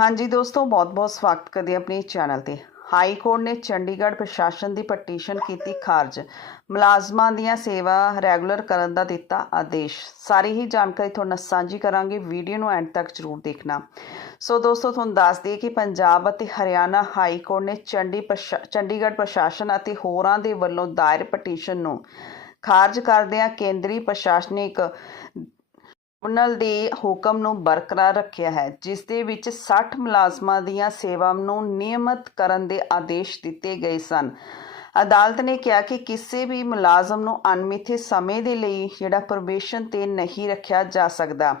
ਹਾਂਜੀ ਦੋਸਤੋ, ਬਹੁਤ-ਬਹੁਤ ਸਵਾਗਤ ਕਰਦੇ ਆਪਣੇ ਚੈਨਲ ਤੇ। ਹਾਈ ਕੋਰਟ ਨੇ ਚੰਡੀਗੜ੍ਹ ਪ੍ਰਸ਼ਾਸਨ ਦੀ ਪਟੀਸ਼ਨ ਕੀਤੀ ਖਾਰਜ। ਮੁਲਾਜ਼ਮਾਂ ਦੀਆਂ ਸੇਵਾ ਰੈਗੂਲਰ ਕਰਨ ਦਾ ਦਿੱਤਾ ਆਦੇਸ਼। ਸਾਰੀ ਹੀ ਜਾਣਕਾਰੀ ਤੁਹਾਨੂੰ ਸਾਂਝੀ ਕਰਾਂਗੇ, ਵੀਡੀਓ ਨੂੰ ਐਂਡ ਤੱਕ ਜ਼ਰੂਰ ਦੇਖਣਾ। ਸੋ ਦੋਸਤੋ, ਤੁਹਾਨੂੰ ਦੱਸ ਦਈਏ ਕਿ ਪੰਜਾਬ ਅਤੇ ਹਰਿਆਣਾ ਹਾਈ ਕੋਰਟ ਨੇ ਚੰਡੀ ਚੰਡੀਗੜ੍ਹ ਪ੍ਰਸ਼ਾਸਨ ਅਤੇ ਹੋਰਾਂ ਦੇ ਵੱਲੋਂ ਦਾਇਰ ਪਟੀਸ਼ਨ ਨੂੰ ਖਾਰਜ ਕਰਦਿਆਂ ਕੇਂਦਰੀ ਪ੍ਰਸ਼ਾਸਨਿਕ ਟ੍ਰਿਬਿਊਨਲ ਦੇ ਹੁਕਮ ਨੂੰ ਬਰਕਰਾਰ ਰੱਖਿਆ ਹੈ, ਜਿਸ ਦੇ ਵਿੱਚ 60 ਮੁਲਾਜ਼ਮਾਂ ਦੀਆਂ ਸੇਵਾਵਾਂ ਨੂੰ ਨਿਯਮਤ ਕਰਨ ਦੇ ਆਦੇਸ਼ ਦਿੱਤੇ ਗਏ ਸਨ। ਅਦਾਲਤ ਨੇ ਕਿਹਾ ਕਿ ਕਿਸੇ ਵੀ ਮੁਲਾਜ਼ਮ ਨੂੰ ਅਣਮਿੱਥੇ ਸਮੇਂ ਦੇ ਲਈ ਜਿਹੜਾ ਪ੍ਰੋਬੇਸ਼ਨ ਤੇ ਨਹੀਂ ਰੱਖਿਆ ਜਾ ਸਕਦਾ।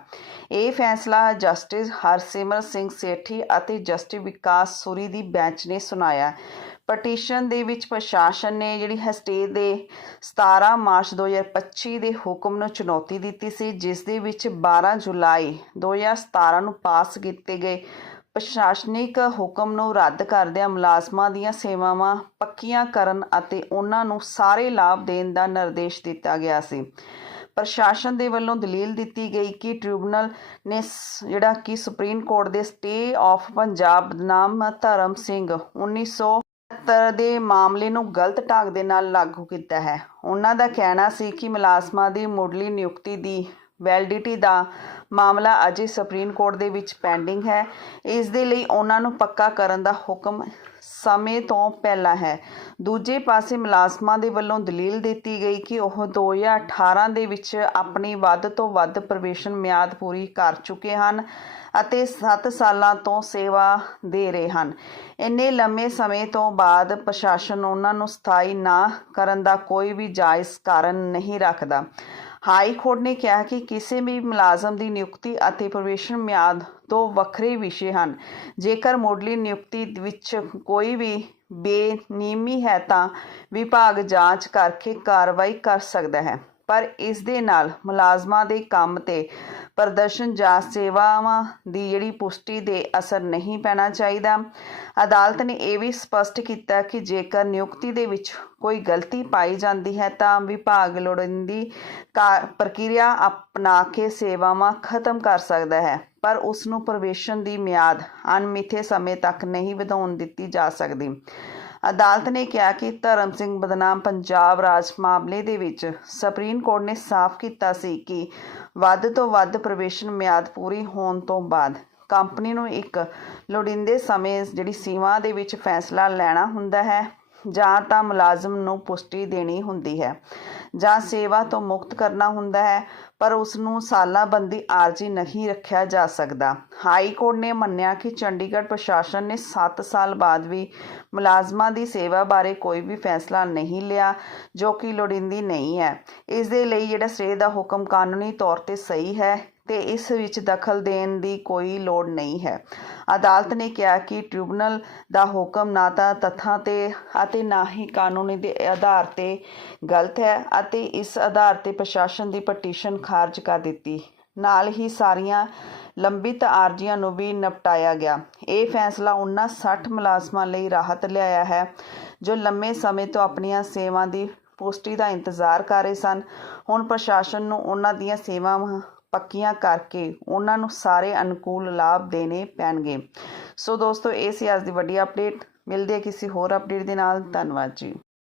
ਇਹ ਫੈਸਲਾ ਜਸਟਿਸ ਹਰਸਿਮਰਤ ਸਿੰਘ ਸੇਠੀ ਅਤੇ ਜਸਟਿਸ ਵਿਕਾਸ ਸੂਰੀ ਦੀ ਬੈਂਚ ਨੇ ਸੁਣਾਇਆ। ਪਟੀਸ਼ਨ ਦੇ ਵਿੱਚ ਪ੍ਰਸ਼ਾਸਨ ਨੇ ਜਿਹੜੀ ਹਸਟੇ ਦੇ 17 ਮਾਰਚ 2025 ਦੇ ਹੁਕਮ ਨੂੰ ਚੁਣੌਤੀ ਦਿੱਤੀ ਸੀ, ਜਿਸ ਦੇ ਵਿੱਚ 12 ਜੁਲਾਈ 2017 ਨੂੰ ਪਾਸ ਕੀਤੇ ਗਏ ਪ੍ਰਸ਼ਾਸਨਿਕ ਹੁਕਮ ਨੂੰ ਰੱਦ ਕਰਦਿਆਂ ਮੁਲਾਜ਼ਮਾਂ ਦੀਆਂ ਸੇਵਾਵਾਂ ਪੱਕੀਆਂ ਕਰਨ ਅਤੇ ਉਹਨਾਂ ਨੂੰ ਸਾਰੇ ਲਾਭ ਦੇਣ ਦਾ ਨਿਰਦੇਸ਼ ਦਿੱਤਾ ਗਿਆ ਸੀ। ਪ੍ਰਸ਼ਾਸਨ ਦੇ ਵੱਲੋਂ ਦਲੀਲ ਦਿੱਤੀ ਗਈ ਕਿ ਟ੍ਰਿਬਿਊਨਲ ਨੇ ਸ- ਜਿਹੜਾ ਕਿ ਸੁਪਰੀਮ ਕੋਰਟ ਦੇ ਸਟੇ ਆਫ ਪੰਜਾਬ ਨਾਮ ਧਰਮ ਸਿੰਘ 1900 70 ਦੇ ਮਾਮਲੇ ਨੂੰ ਗਲਤ ਢੰਗ ਦੇ ਨਾਲ ਲਾਗੂ ਕੀਤਾ ਹੈ। ਉਹਨਾਂ ਦਾ ਕਹਿਣਾ ਸੀ ਕਿ ਮੁਲਾਜ਼ਮਾਂ ਦੀ ਮੁੱਢਲੀ ਨਿਯੁਕਤੀ ਦੀ ਵੈਲਿਡਿਟੀ ਦਾ ਮਾਮਲਾ ਅਜੇ ਸੁਪਰੀਮ ਕੋਰਟ ਦੇ ਵਿੱਚ ਪੈਂਡਿੰਗ ਹੈ। ਇਸ ਦੇ ਲਈ ਉਹਨਾਂ ਨੂੰ ਪੱਕਾ ਕਰਨ ਦਾ ਹੁਕਮ ਸਮੇਂ ਤੋਂ ਪਹਿਲਾਂ ਹੈ। ਦੂਜੇ ਪਾਸੇ ਮੁਲਾਜ਼ਮਾਂ ਦੇ ਵੱਲੋਂ ਦਲੀਲ ਦਿੱਤੀ ਗਈ ਕਿ ਉਹ 2018 ਦੇ ਵਿੱਚ ਆਪਣੀ ਵੱਧ ਤੋਂ ਵੱਧ ਪ੍ਰਵੇਸ਼ਨ ਮਿਆਦ ਪੂਰੀ ਕਰ ਚੁੱਕੇ ਹਨ ਅਤੇ 7 ਸਾਲਾਂ ਤੋਂ ਸੇਵਾ ਦੇ ਰਹੇ ਹਨ। ਇੰਨੇ ਲੰਮੇ ਸਮੇਂ ਤੋਂ ਬਾਅਦ ਪ੍ਰਸ਼ਾਸਨ ਉਹਨਾਂ ਨੂੰ ਸਥਾਈ ਨਾ ਕਰਨ ਦਾ ਕੋਈ ਵੀ ਜਾਇਜ਼ ਕਾਰਨ ਨਹੀਂ ਰੱਖਦਾ। ਹਾਈ ਕੋਰਟ ਨੇ ਕਿਹਾ ਕਿ ਕਿਸੇ ਵੀ ਮੁਲਾਜ਼ਮ ਦੀ ਨਿਯੁਕਤੀ ਅਤੇ ਪ੍ਰਵੇਸ਼ਨ ਮਿਆਦ ਤੋਂ ਵੱਖਰੇ ਵਿਸ਼ੇ ਹਨ। ਜੇਕਰ ਮੁੱਢਲੀ ਨਿਯੁਕਤੀ ਵਿੱਚ ਕੋਈ ਵੀ ਬੇਨਿਯਮੀ ਹੈ ਤਾਂ ਵਿਭਾਗ ਜਾਂਚ ਕਰਕੇ ਕਾਰਵਾਈ ਕਰ ਸਕਦਾ ਹੈ। ਪਰ ਇਸ ਦੇ ਨਾਲ ਮੁਲਾਜ਼ਮਾਂ ਦੇ ਕੰਮ ਤੇ ਪ੍ਰਦਰਸ਼ਨ ਜਾਂ ਸੇਵਾਵਾਂ ਦੀ ਜਿਹੜੀ ਪੁਸ਼ਟੀ ਦੇ ਅਸਰ ਨਹੀਂ ਪੈਣਾ ਚਾਹੀਦਾ। ਅਦਾਲਤ ਨੇ ਇਹ ਵੀ ਸਪਸ਼ਟ ਕੀਤਾ ਕਿ ਜੇਕਰ ਨਿਯੁਕਤੀ ਦੇ ਵਿੱਚ ਕੋਈ ਗਲਤੀ ਪਾਈ ਜਾਂਦੀ ਹੈ ਤਾਂ ਵਿਭਾਗ ਲੋੜੀਂਦੀ ਕਾ- ਪ੍ਰਕਿਰਿਆ ਅਪਣਾ ਕੇ ਸੇਵਾਵਾਂ ਖਤਮ ਕਰ ਸਕਦਾ ਹੈ, ਪਰ ਉਸ ਨੂੰ ਪ੍ਰਵੇਸ਼ਨ ਦੀ ਮਿਆਦ ਅਣਮਿੱਥੇ ਸਮੇਂ ਤੱਕ ਨਹੀਂ ਵਧਾਉਣ ਦਿੱਤੀ ਜਾ ਸਕਦੀ। ਅਦਾਲਤ ਨੇ ਕਿਹਾ ਕਿ ਧਰਮ ਸਿੰਘ ਬਦਨਾਮ ਪੰਜਾਬ ਰਾਜ ਮਾਮਲੇ ਦੇ ਵਿੱਚ ਸੁਪਰੀਮ ਕੋਰਟ ਨੇ ਸਾਫ਼ ਕੀਤਾ ਸੀ ਕਿ ਵੱਧ ਤੋਂ ਵੱਧ ਪ੍ਰਵੇਸ਼ਨ ਮਿਆਦ ਪੂਰੀ ਹੋਣ ਤੋਂ ਬਾਅਦ ਕੰਪਨੀ ਨੂੰ ਇੱਕ ਲੋੜੀਂਦੇ ਸਮੇਂ ਜਿਹੜੀ ਸੀਮਾ ਦੇ ਵਿੱਚ ਫੈਸਲਾ ਲੈਣਾ ਹੁੰਦਾ ਹੈ। ਜਾਂ ਤਾਂ ਮੁਲਾਜ਼ਮ ਨੂੰ ਪੁਸ਼ਟੀ ਦੇਣੀ ਹੁੰਦੀ ਹੈ ਜਾਂ ਸੇਵਾ ਤੋਂ ਮੁਕਤ ਕਰਨਾ ਹੁੰਦਾ ਹੈ, ਪਰ ਉਸ ਨੂੰ ਸਾਲਾਬੰਦੀ ਆਰਜੀ ਨਹੀਂ ਰੱਖਿਆ ਜਾ ਸਕਦਾ। ਹਾਈ ਕੋਰਟ ਨੇ ਮੰਨਿਆ ਕਿ ਚੰਡੀਗੜ੍ਹ ਪ੍ਰਸ਼ਾਸਨ ਨੇ 7 ਸਾਲ ਬਾਅਦ ਵੀ ਮੁਲਾਜ਼ਮਾਂ ਦੀ ਸੇਵਾ ਬਾਰੇ ਕੋਈ ਵੀ ਫੈਸਲਾ ਨਹੀਂ ਲਿਆ, ਜੋ ਕਿ ਲੋੜੀਂਦੀ ਨਹੀਂ ਹੈ। ਇਸ ਦੇ ਲਈ ਜਿਹੜਾ ਸਟੇ ਦਾ ਹੁਕਮ ਕਾਨੂੰਨੀ ਤੌਰ ਤੇ ਸਹੀ ਹੈ, ਤੇ ਇਸ ਵਿੱਚ ਦਖਲ ਦੇਣ ਦੀ ਕੋਈ ਲੋੜ ਨਹੀਂ ਹੈ। ਅਦਾਲਤ ਨੇ ਕਿਹਾ ਕਿ ਟ੍ਰਿਬਿਊਨਲ ਦਾ ਹੁਕਮ ਨਾ ਤਾਂ ਤੱਥਾਂ ਤੇ ਅਤੇ ਨਾ ਹੀ ਕਾਨੂੰਨੀ ਦੇ ਆਧਾਰ ਤੇ ਗਲਤ ਹੈ ਅਤੇ ਇਸ ਆਧਾਰ ਤੇ ਪ੍ਰਸ਼ਾਸਨ ਦੀ ਪਟੀਸ਼ਨ ਖਾਰਜ ਕਰ ਦਿੱਤੀ। ਨਾਲ ਹੀ ਸਾਰੀਆਂ ਲੰਬਿਤ ਆਰਜ਼ੀਆਂ ਨੂੰ ਵੀ ਨਿਪਟਾਇਆ ਗਿਆ। ਇਹ ਫੈਸਲਾ ਉਹਨਾਂ 60 ਮੁਲਾਜ਼ਮਾਂ ਲਈ ਰਾਹਤ ਲਿਆਇਆ ਹੈ, ਜੋ ਲੰਮੇ ਸਮੇਂ ਤੋਂ ਆਪਣੀਆਂ ਸੇਵਾਵਾਂ ਦੀ ਪੁਸ਼ਟੀ ਦਾ ਇੰਤਜ਼ਾਰ ਕਰ ਰਹੇ ਸਨ। ਹੁਣ ਪ੍ਰਸ਼ਾਸਨ ਨੂੰ ਉਹਨਾਂ ਦੀਆਂ ਸੇਵਾਵਾਂ ਪੱਕੀਆਂ ਕਰਕੇ ਉਹਨਾਂ ਨੂੰ ਸਾਰੇ ਅਨੁਕੂਲ ਲਾਭ ਦੇਣੇ ਪੈਣਗੇ। ਸੋ ਦੋਸਤੋ, ਇਹ ਸੀ ਅੱਜ ਦੀ ਵੱਡੀ ਅਪਡੇਟ ਮਿਲਦੇ ਹਾਂ ਕਿਸੇ ਹੋਰ ਅਪਡੇਟ ਦੇ ਨਾਲ। ਧੰਨਵਾਦ ਜੀ।